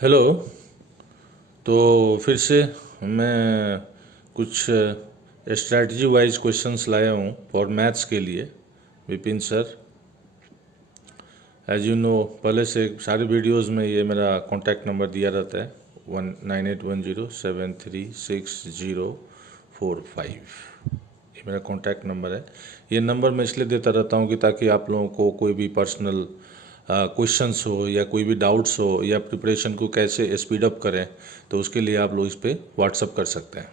Hello. तो फिर से मैं कुछ स्ट्रैटेजी वाइज क्वेश्चंस लाया हूँ फॉर मैथ्स के लिए। Vipin sir, as you know, पहले से सारे वीडियोस में ये मेरा कॉन्टैक्ट नंबर दिया रहता है 1981073604 ये मेरा कॉन्टैक्ट नंबर है। ये नंबर मैं इसलिए देता रहता हूँ कि ताकि आप लोगों को कोई भी पर्सनल क्वेश्चंस हो या कोई भी डाउट्स हो या प्रिपरेशन को कैसे स्पीड अप करें, तो उसके लिए आप लोग इस पर व्हाट्सअप कर सकते हैं।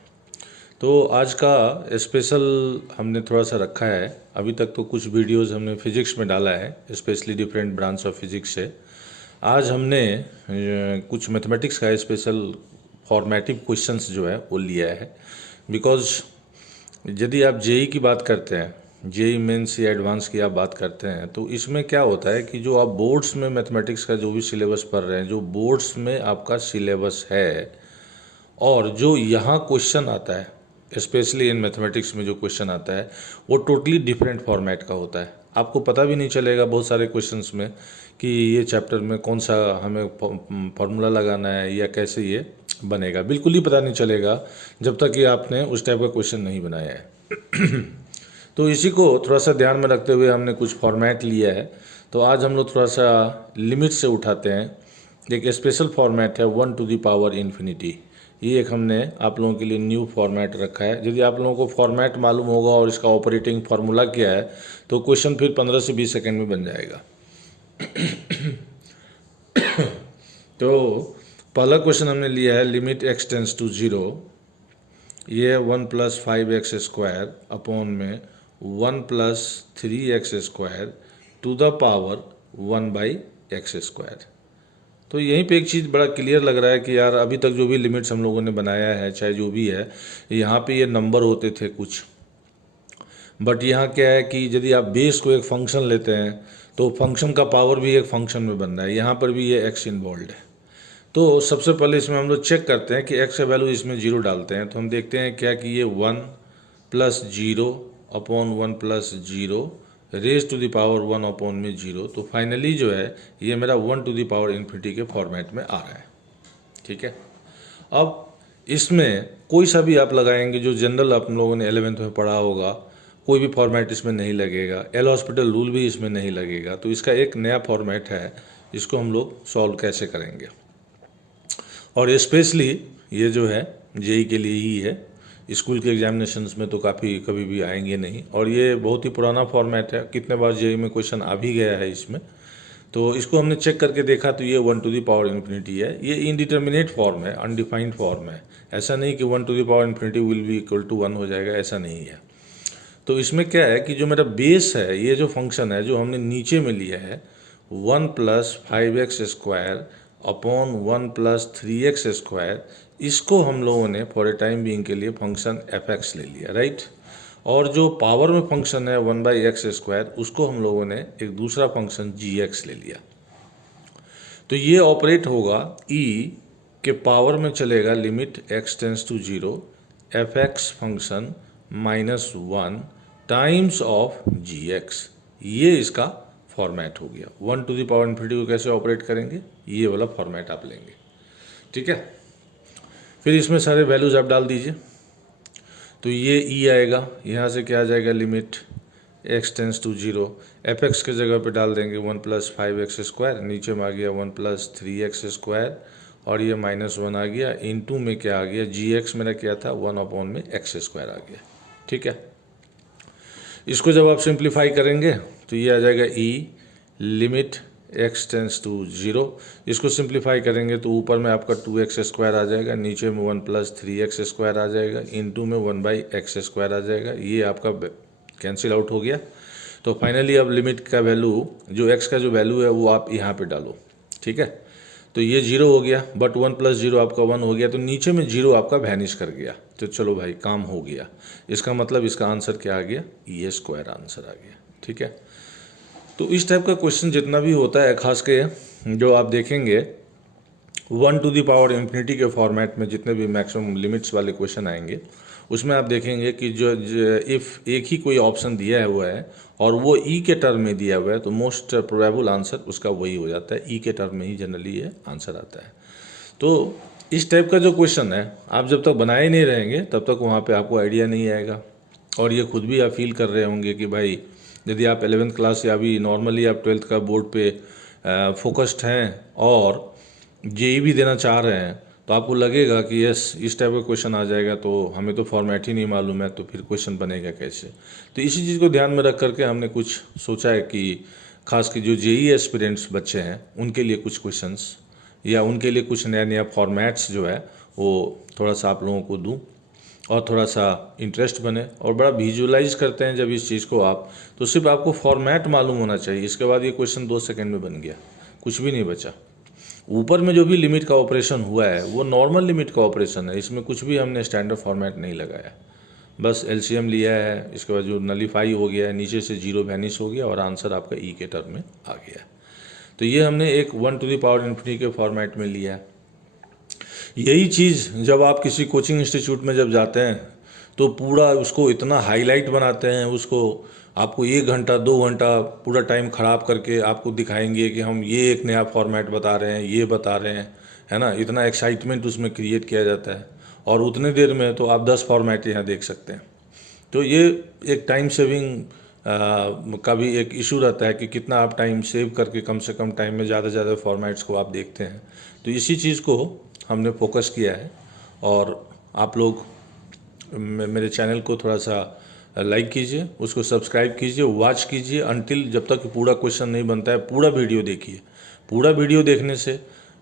तो आज का स्पेशल हमने थोड़ा सा रखा है। अभी तक तो कुछ वीडियोस हमने फिजिक्स में डाला है, specially different branch of physics से। आज हमने कुछ मैथमेटिक्स का स्पेशल फॉर्मेटिव क्वेश्चंस जो है वो लिया है। बिकॉज यदि आप जेई की बात करते हैं, जेई मेंस या एडवांस की आप बात करते हैं, तो इसमें क्या होता है कि जो आप बोर्ड्स में मैथमेटिक्स का जो भी सिलेबस पढ़ रहे हैं, जो बोर्ड्स में आपका सिलेबस है और जो यहाँ क्वेश्चन आता है, स्पेशली इन मैथमेटिक्स में जो क्वेश्चन आता है वो टोटली डिफरेंट फॉर्मेट का होता है। आपको पता भी नहीं चलेगा बहुत सारे क्वेश्चंस में कि ये चैप्टर में कौन सा हमें फॉर्मूला लगाना है या कैसे ये बनेगा। बिल्कुल ही पता नहीं चलेगा जब तक कि आपने उस टाइप का क्वेश्चन नहीं बनाया है। तो इसी को थोड़ा सा ध्यान में रखते हुए हमने कुछ फॉर्मेट लिया है। तो आज हम लोग थोड़ा सा लिमिट से उठाते हैं। एक स्पेशल फॉर्मेट है 1⁻∞। ये एक हमने आप लोगों के लिए न्यू फॉर्मेट रखा है। यदि आप लोगों को फॉर्मेट मालूम होगा और इसका ऑपरेटिंग फार्मूला क्या है, तो क्वेश्चन फिर 15 से 20 सेकंड में बन जाएगा। तो पहला क्वेश्चन हमने लिया है लिमिट x टेंस टू 0। ये 1 + 5x² अपॉन में 1 + 3x² to the power 1/x²। तो यहीं पे एक चीज़ बड़ा क्लियर लग रहा है कि यार अभी तक जो भी लिमिट्स हम लोगों ने बनाया है, चाहे जो भी है, यहाँ पे ये नंबर होते थे कुछ, बट यहाँ क्या है कि यदि आप बेस को एक फंक्शन लेते हैं तो फंक्शन का पावर भी एक फंक्शन में बन रहा है। यहाँ पर भी ये x इन्वॉल्व है। तो सबसे पहले इसमें हम लोग चेक करते हैं कि x का वैल्यू इसमें 0 डालते हैं, तो हम देखते हैं क्या कि ये 1 + 0 upon 1 + 0 raise to the power 1 upon में 0। तो फाइनली जो है ये मेरा 1⁻∞ के फॉर्मेट में आ रहा है। ठीक है। अब इसमें कोई सा भी आप लगाएंगे जो जनरल आप लोगों ने 11th में पढ़ा होगा, कोई भी फॉर्मेट इसमें नहीं लगेगा। एल हॉस्पिटल रूल भी इसमें नहीं लगेगा। तो इसका एक नया फॉर्मेट है, इसको हम लोग सॉल्व कैसे करेंगे। और स्पेशली ये जो है जेई के लिए ही है, स्कूल के एग्जामिनेशंस में तो कभी भी आएंगे नहीं। और ये बहुत ही पुराना फॉर्मेट है, कितने बार जेई में क्वेश्चन आ भी गया है इसमें। तो इसको हमने चेक करके देखा तो ये 1⁻∞ है। ये इनडिटर्मिनेट फॉर्म है, अनडिफाइंड फॉर्म है। ऐसा नहीं कि 1⁻∞ विल बी इक्वल टू 1 हो जाएगा, ऐसा नहीं है। तो इसमें क्या है कि जो मेरा बेस है, ये जो फंक्शन है जो हमने नीचे में लिया है 1 + 5x² अपॉन 1 + 3x², इसको हम लोगों ने फॉर ए टाइम बीइंग के लिए फंक्शन fx ले लिया, राइट। और जो पावर में फंक्शन है 1/x², उसको हम लोगों ने एक दूसरा फंक्शन gx ले लिया। तो ये ऑपरेट होगा e के पावर में चलेगा limit x tends to 0 fx function -1 times of gx। ये इसका फॉर्मेट हो गया। 1⁻∞ को कैसे ऑपरेट करेंगे, ये वाला फॉर्मेट आप लेंगे। ठीक है। फिर इसमें सारे वैल्यूज आप डाल दीजिए। तो ये e आएगा, यहाँ से क्या आ जाएगा limit x tends to 0, fx के जगह पे डाल देंगे 1 + 5x², नीचे में आ गया 1 + 3x² और ये -1 आ गया। इनटू में क्या आ गया, gx मेरा क्या था 1 अपॉन में x² आ गया। ठीक है। इसको जब आप सिंप्लीफाई करेंगे तो ये आ जाएगा e limit x tends to 0। इसको सिंप्लीफाई करेंगे तो ऊपर में आपका 2x² आ जाएगा, नीचे में 1 + 3x² आ जाएगा, इनटू में 1/x² आ जाएगा। ये आपका कैंसिल आउट हो गया। तो फाइनली अब लिमिट का वैल्यू, जो x का जो वैल्यू है वो आप यहाँ पे डालो। ठीक है। तो ये 0 हो गया, बट 1 + 0 आपका 1 हो गया, तो नीचे में 0 आपका वैनिश कर गया। तो चलो भाई काम हो गया। इसका मतलब इसका आंसर क्या आ गया, e² आंसर आ गया। ठीक है। तो इस टाइप का क्वेश्चन जितना भी होता है, खास के जो आप देखेंगे 1⁻∞ के फॉर्मेट में जितने भी मैक्सिमम लिमिट्स वाले क्वेश्चन आएंगे, उसमें आप देखेंगे कि जो इफ़ एक ही कोई ऑप्शन दिया हुआ है और वो ई के टर्म में दिया हुआ है तो मोस्ट प्रोबेबल आंसर उसका वही हो जाता है, ई के टर्म में ही जनरली ये आंसर आता है। तो इस टाइप का जो क्वेश्चन है आप जब तक बनाए नहीं रहेंगे तब तक वहाँ पे आपको आइडिया नहीं आएगा, और ये खुद भी आप फील कर रहे होंगे कि भाई यदि आप 11th क्लास या अभी नॉर्मली आप 12th का बोर्ड पे फोकस्ड हैं और जेई भी देना चाह रहे हैं तो आपको लगेगा कि यस इस टाइप का क्वेश्चन आ जाएगा तो हमें तो फॉर्मेट ही नहीं मालूम है, तो फिर क्वेश्चन बनेगा कैसे। तो इसी चीज़ को ध्यान में रख करके हमने कुछ सोचा है कि खास के जो जेई एस्पिरेंट्स बच्चे हैं उनके लिए कुछ क्वेश्चंस या उनके लिए कुछ नया नया फॉर्मेट्स जो है वो थोड़ा सा आप लोगों को दूँ और थोड़ा सा इंटरेस्ट बने और बड़ा विजुअलाइज करते हैं जब इस चीज़ को आप, तो सिर्फ आपको फॉर्मेट मालूम होना चाहिए। इसके बाद ये क्वेश्चन 2 सेकंड में बन गया, कुछ भी नहीं बचा। ऊपर में जो भी लिमिट का ऑपरेशन हुआ है वो नॉर्मल लिमिट का ऑपरेशन है, इसमें कुछ भी हमने स्टैंडर्ड फॉर्मेट नहीं लगाया, बस एलसीएम लिया है, इसके बाद जो नलीफाई हो गया है नीचे से जीरो वैनिश हो गया और आंसर आपका ई के टर्म में आ गया। तो ये हमने एक 1 टू द पावर इन्फिनिटी के फॉर्मेट में लिया है। यही चीज़ जब आप किसी कोचिंग इंस्टीट्यूट में जब जाते हैं तो पूरा उसको इतना हाईलाइट बनाते हैं, उसको आपको 1 घंटा 2 घंटा पूरा टाइम ख़राब करके आपको दिखाएंगे कि हम ये एक नया फॉर्मेट बता रहे हैं, ये बता रहे हैं, है ना। इतना एक्साइटमेंट उसमें क्रिएट किया जाता है और उतने देर में तो आप 10 फॉर्मेट यहाँ देख सकते हैं। तो ये एक टाइम सेविंग का भी एक इशू रहता है कि कितना आप टाइम सेव करके कम से कम टाइम में ज़्यादा से ज़्यादा फॉर्मेट्स को आप देखते हैं। तो इसी चीज़ को हमने फोकस किया है और आप लोग मेरे चैनल को थोड़ा सा लाइक कीजिए, उसको सब्सक्राइब कीजिए, वॉच कीजिए अनटिल जब तक पूरा क्वेश्चन नहीं बनता है। पूरा वीडियो देखिए, पूरा वीडियो देखने से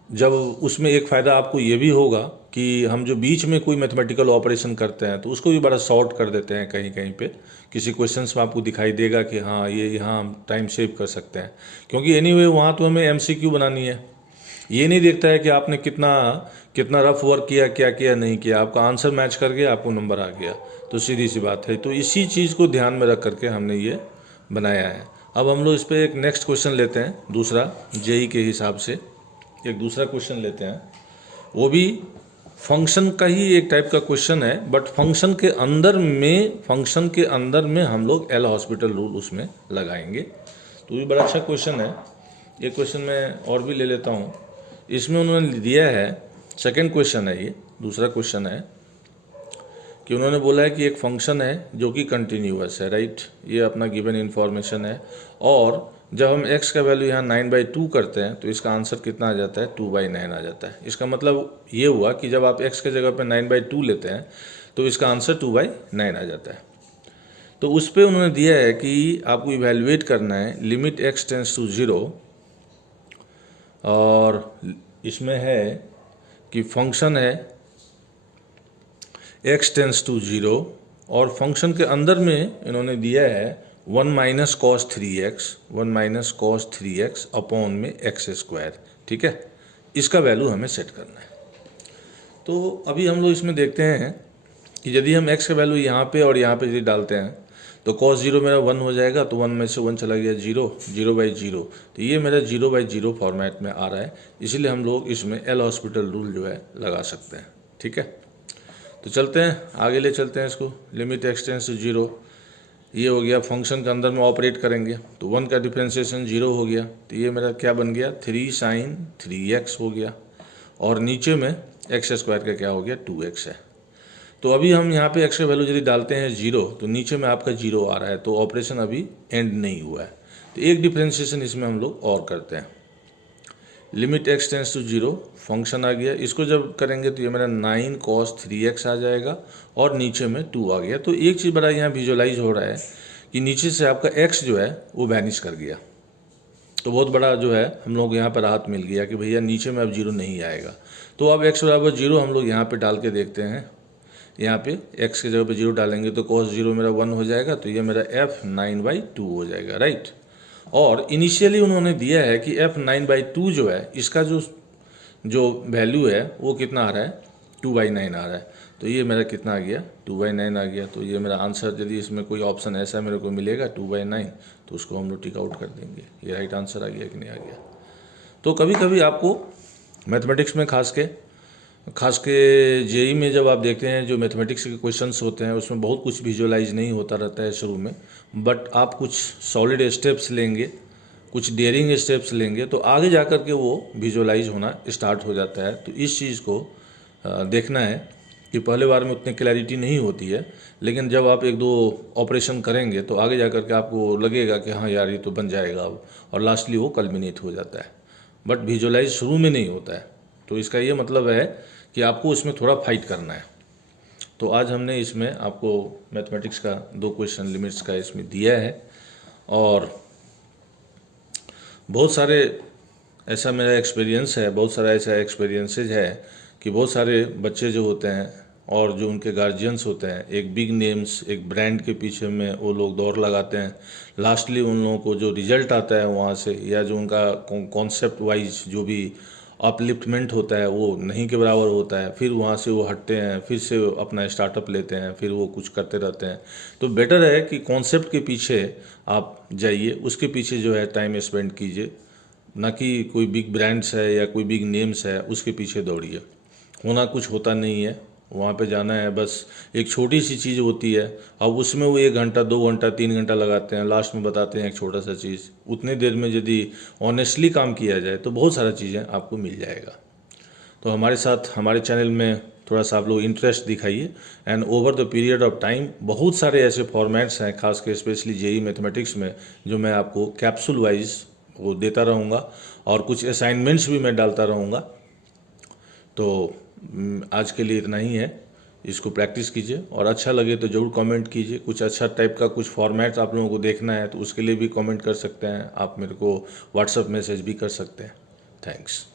जब उसमें एक फ़ायदा आपको ये भी होगा कि हम जो बीच में कोई मैथमेटिकल ऑपरेशन करते हैं तो उसको भी बड़ा शॉर्ट कर देते हैं, कहीं कहीं पे किसी क्वेश्चंस में आपको दिखाई देगा कि हाँ ये यहाँ हम टाइम सेव कर सकते हैं, क्योंकि एनीवे वहाँ तो हमें एमसीक्यू बनानी है। ये नहीं देखता है कि आपने कितना रफ वर्क किया, क्या किया नहीं किया, आपका आंसर मैच कर गया, आपको नंबर आ गया, तो सीधी सी बात है। तो इसी चीज़ को ध्यान में रख करके हमने ये बनाया है। अब हम लोग इस पर एक नेक्स्ट क्वेश्चन लेते हैं, दूसरा जेई के हिसाब से एक दूसरा क्वेश्चन लेते हैं। वो भी फंक्शन का ही एक टाइप का क्वेश्चन है, बट फंक्शन के अंदर में हम लोग एल हॉस्पिटल रूल उसमें लगाएंगे। तो ये बड़ा अच्छा क्वेश्चन है। ये क्वेश्चन मैं और भी ले लेता हूँ। इसमें उन्होंने दिया है, सेकंड क्वेश्चन है, ये दूसरा क्वेश्चन है कि उन्होंने बोला है कि एक फंक्शन है जो कि कंटिन्यूअस है, राइट। ये अपना गिवन इन्फॉर्मेशन है और जब हम x का वैल्यू यहाँ 9/2 करते हैं तो इसका आंसर कितना आ जाता है, 2/9 आ जाता है। इसका मतलब ये हुआ कि जब आप x के जगह पे 9/2 लेते हैं तो इसका आंसर 2/9 आ जाता है। तो उस पर उन्होंने दिया है कि आपको इवेल्युएट करना है लिमिट x टेंस टू 0, और इसमें है कि फंक्शन है x टेंस टू 0 और फंक्शन के अंदर में इन्होंने दिया है 1 - cos 3x अपॉन में x², ठीक है। इसका वैल्यू हमें सेट करना है। तो अभी हम लोग इसमें देखते हैं कि यदि हम x का वैल्यू यहाँ पे और यहाँ पे यदि डालते हैं तो cos 0 मेरा 1 हो जाएगा, तो 1 में से 1 चला गया 0/0, तो ये मेरा 0/0 फॉर्मेट में आ रहा है। इसीलिए हम लोग इसमें एल हॉस्पिटल रूल जो है लगा सकते हैं, ठीक है। तो चलते हैं आगे, ले चलते हैं इसको। लिमिट x टेंस टू 0 ये हो गया, फंक्शन के अंदर में ऑपरेट करेंगे तो 1 का डिफ्रेंशिएशन 0 हो गया, तो ये मेरा क्या बन गया, 3 sin 3x हो गया, और नीचे में x² का क्या हो गया, 2x है। तो अभी हम यहाँ पे x का वैल्यू यदि डालते हैं 0 तो नीचे में आपका 0 आ रहा है, तो ऑपरेशन अभी एंड नहीं हुआ है। तो एक डिफ्रेंशिएशन इसमें हम लोग और करते हैं। Limit x tends to 0 function आ गया, इसको जब करेंगे तो ये मेरा 9 cos 3x आ जाएगा और नीचे में 2 आ गया। तो एक चीज़ बड़ा यहाँ विजुअलाइज हो रहा है कि नीचे से आपका x जो है वो वैनिश कर गया। तो बहुत बड़ा जो है हम लोग यहाँ पर राहत मिल गया कि भैया नीचे में अब 0 नहीं आएगा। तो अब x = 0 हम लोग यहाँ पे डाल के देखते हैं। यहाँ पे x के जगह पे 0 डालेंगे तो cos 0 मेरा 1 हो जाएगा, तो ये मेरा f 9/2 हो जाएगा, राइट। और इनिशियली उन्होंने दिया है कि f 9/2 जो है इसका जो वैल्यू है वो कितना आ रहा है, 2/9 आ रहा है। तो ये मेरा कितना आ गया, 2/9 आ गया। तो ये मेरा आंसर, यदि इसमें कोई ऑप्शन ऐसा मेरे को मिलेगा 2/9 तो उसको हम लोग टिक आउट कर देंगे। ये राइट आंसर आ गया कि नहीं आ गया। तो कभी कभी आपको मैथमेटिक्स में खास के खास के जेई में जब आप देखते हैं जो मैथमेटिक्स के क्वेश्चंस होते हैं उसमें बहुत कुछ विजुअलाइज नहीं होता रहता है शुरू में, बट आप कुछ सॉलिड स्टेप्स लेंगे, कुछ डेयरिंग स्टेप्स लेंगे तो आगे जा कर के वो विजुअलाइज होना स्टार्ट हो जाता है। तो इस चीज़ को देखना है कि पहले बार में उतनी क्लैरिटी नहीं होती है, लेकिन जब आप एक दो ऑपरेशन करेंगे तो आगे जा कर के आपको लगेगा कि हाँ यार ये तो बन जाएगा अब, और लास्टली वो कल्मिनेट हो जाता है। बट विजुअलाइज शुरू में नहीं होता है, तो इसका ये मतलब है कि आपको उसमें थोड़ा फाइट करना है। तो आज हमने इसमें आपको मैथमेटिक्स का 2 क्वेश्चन लिमिट्स का इसमें दिया है, और बहुत सारे ऐसा मेरा एक्सपीरियंस है, बहुत सारा ऐसा एक्सपीरियंसेज है कि बहुत सारे बच्चे जो होते हैं और जो उनके गार्जियंस होते हैं, एक बिग नेम्स, एक ब्रांड के पीछे में वो लोग दौड़ लगाते हैं। लास्टली उन लोगों को जो रिजल्ट आता है वहाँ से, या जो उनका कॉन्सेप्ट वाइज जो भी अपलिफ्टमेंट होता है वो नहीं के बराबर होता है, फिर वहाँ से वो हटते हैं, फिर से अपना स्टार्टअप लेते हैं, फिर वो कुछ करते रहते हैं। तो बेटर है कि कॉन्सेप्ट के पीछे आप जाइए, उसके पीछे जो है टाइम स्पेंड कीजिए, ना कि कोई बिग ब्रांड्स है या कोई बिग नेम्स है उसके पीछे दौड़िए। होना कुछ होता नहीं है, वहाँ पे जाना है, बस एक छोटी सी चीज़ होती है, अब उसमें वो 1 घंटा 2 घंटा 3 घंटा लगाते हैं, लास्ट में बताते हैं एक छोटा सा चीज़। उतनी देर में यदि ऑनेस्टली काम किया जाए तो बहुत सारा चीज़ें आपको मिल जाएगा। तो हमारे साथ हमारे चैनल में थोड़ा सा आप लोग इंटरेस्ट दिखाइए, and over the period of time बहुत सारे ऐसे फॉर्मेट्स हैं, खास के स्पेशली जेई मैथमेटिक्स में, जो मैं आपको कैप्सूल वाइज वो देता रहूँगा, और कुछ असाइनमेंट्स भी मैं डालता रहूँगा। तो आज के लिए इतना ही है। इसको प्रैक्टिस कीजिए, और अच्छा लगे तो ज़रूर कमेंट कीजिए। कुछ अच्छा टाइप का कुछ फॉर्मेट आप लोगों को देखना है तो उसके लिए भी कमेंट कर सकते हैं, आप मेरे को व्हाट्सएप मैसेज भी कर सकते हैं। थैंक्स।